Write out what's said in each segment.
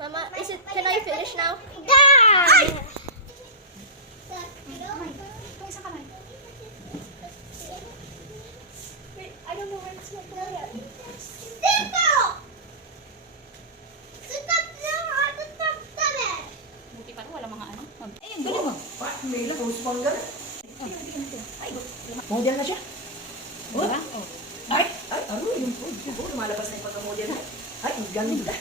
Mama, can I finish now? Ay! I don't know where it's my toilet. Dito! Sikat lang ako tagtala. Buti pa rin, wala mga ano. Ayun, galing mo. Mila, gusto pang gano'n. Model na siya. Diba? Oh. Ay, yung food. Siguro lumalabas na yung pagka-model na. Ay, ang ganda.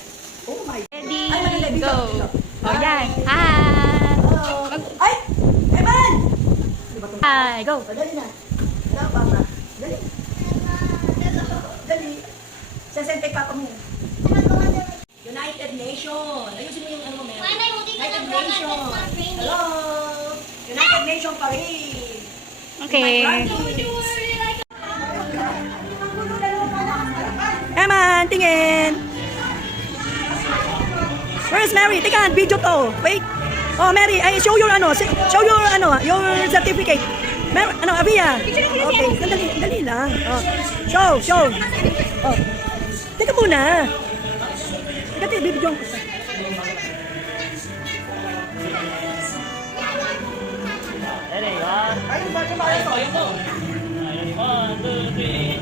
Oh my. Ready, Ay, maganda, dito, go. dito. Oh, yan. Hi! Ay! Evan! Di ba itong... Hi, go. Dali na. Dapat na. Dali. Dali. Sasente papa mo. United Nation. Ayusin mo yung ano mo, Mel. United Nation. Hello. United Nation pa rin. Okay. Eman, tingin. Where's Mary? Teka, video to. Wait. Oh, Mary, show your your certificate. Mary, Avia. Okay, dali lang. Oh. Show. Oh. Teka muna. Teka, video. Ready, one, two, three.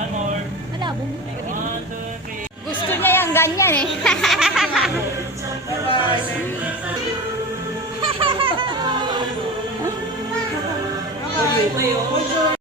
One more. Malabo mo. 1, 2, 3. Gusto niya yung ganyan eh. Oh,